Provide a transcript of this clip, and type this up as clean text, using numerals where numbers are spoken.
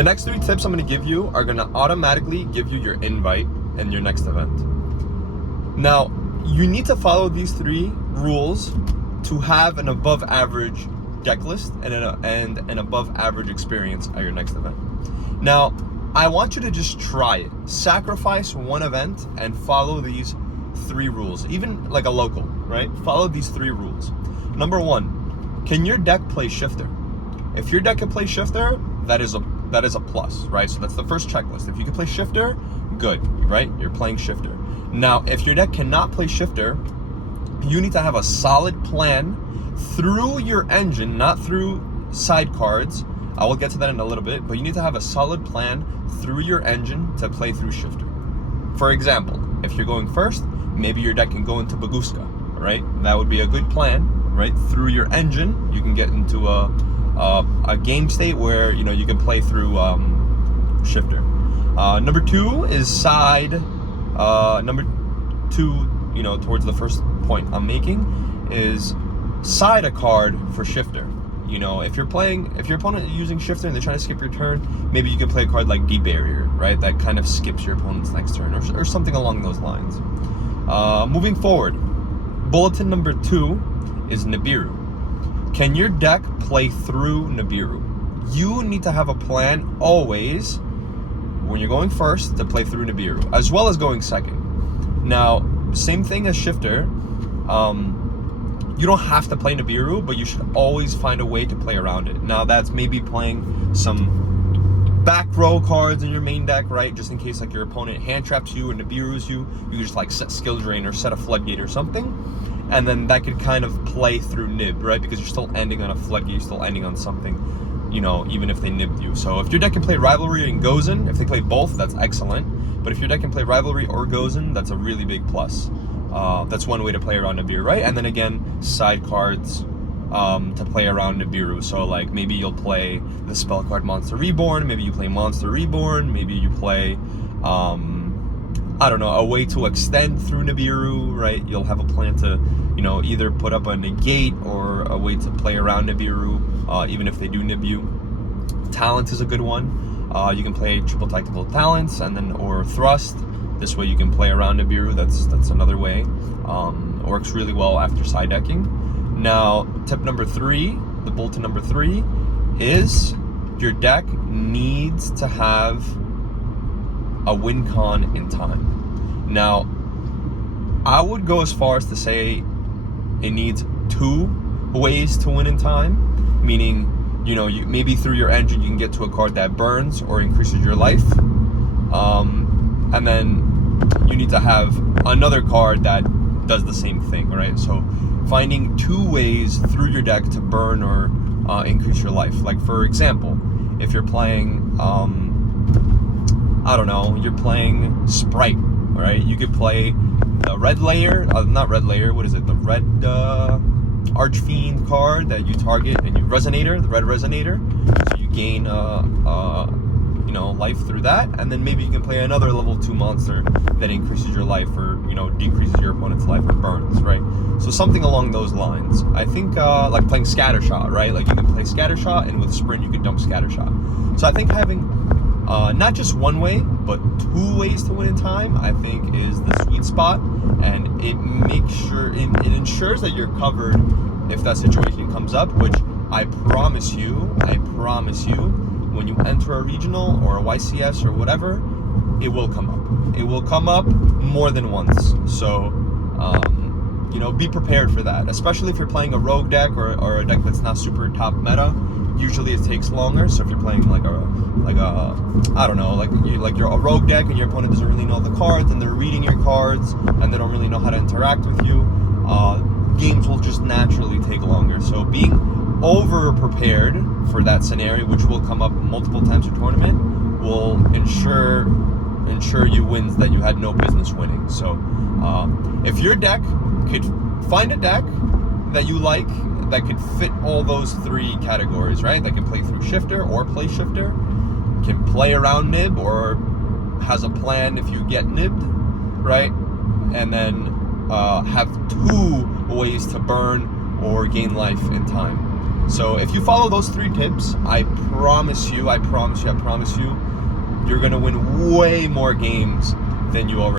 The next 3 tips I'm going to give you are going to automatically give you your invite in your next event. Now, you need to follow these 3 rules to have an above average deck list and an above average experience at your next event. Now, I want you to just try it. Sacrifice one event and follow these 3 rules, even like a local, right? Follow these 3 rules. Number 1, can your deck play shifter? If your deck can play shifter, that is a plus, right? So that's the first checklist. If you can play shifter, good, right? You're playing shifter. Now, if your deck cannot play shifter, you need to have a solid plan through your engine, not through side cards. I will get to that in a little bit, but you need to have a solid plan through your engine to play through shifter. For example, if you're going first, maybe your deck can go into Baguska, right? That would be a good plan, right? Through your engine, you can get into a game state where you can play through shifter. Number 2 is side. Number 2, towards the first point I'm making, is side a card for shifter. If your opponent is using shifter and they're trying to skip your turn, maybe you can play a card like Deep Barrier, right? That kind of skips your opponent's next turn, or something along those lines. Moving forward, bulletin number 2 is Nibiru. Can your deck play through Nibiru? You need to have a plan always when you're going first to play through Nibiru, as well as going second. Now, same thing as shifter. You don't have to play Nibiru, but you should always find a way to play around it. Now, that's maybe playing some back row cards in your main deck, right? Just in case like your opponent hand traps you or Nibiru's you can just like set skill drain or set a floodgate or something. And then that could kind of play through nib, right? Because you're still ending on a floodgate, you're still ending on something, even if they nibbed you. So if your deck can play Rivalry and Gozen, if they play both, that's excellent. But if your deck can play Rivalry or Gozen, that's a really big plus. That's one way to play around Nibiru, right? And then again, side cards to play around Nibiru. So like maybe you'll play the spell card Monster Reborn, maybe you play Monster Reborn, maybe you play a way to extend through Nibiru, right? You'll have a plan to, either put up a negate or a way to play around Nibiru, even if they do nib you. Talent is a good one. You can play triple tactical talents or thrust. This way you can play around Nibiru. That's another way. Works really well after side decking. Now, tip number 3, the bulletin number 3, is your deck needs to have a win con in time. Now, I would go as far as to say it needs 2 ways to win in time, meaning, you maybe through your engine you can get to a card that burns or increases your life, and then you need to have another card that does the same thing, right? So finding 2 ways through your deck to burn or increase your life. Like for example, if you're playing, you're playing Sprite, right? You could play the red layer, not red layer, what is it? The red Archfiend card that you target, and you Resonator, the red Resonator. So you gain life through that, and then maybe you can play another level 2 monster that increases your life or decreases your opponent's life or burns, right? So something along those lines. I think like playing Scattershot, right? Like you can play Scattershot, and with Sprint you could dump Scattershot. So I think having not just one way but 2 ways to win in time, I think is the sweet spot, and it ensures that you're covered if that situation comes up, which I promise you, when you enter a regional or a YCS or whatever, it will come up. It will come up more than once. So, be prepared for that. Especially if you're playing a rogue deck or a deck that's not super top meta. Usually it takes longer. So if you're playing you're a rogue deck and your opponent doesn't really know the cards and they're reading your cards and they don't really know how to interact with you, games will just naturally take longer. So being over prepared for that scenario, which will come up multiple times per tournament, will ensure you wins that you had no business winning. So if your deck could find a deck that you like that could fit all those 3 categories, right? That can play through shifter or play shifter, can play around nib or has a plan if you get nibbed, right? And then have 2 ways to burn or gain life in time. So if you follow those 3 tips, I promise you, you're gonna win way more games than you already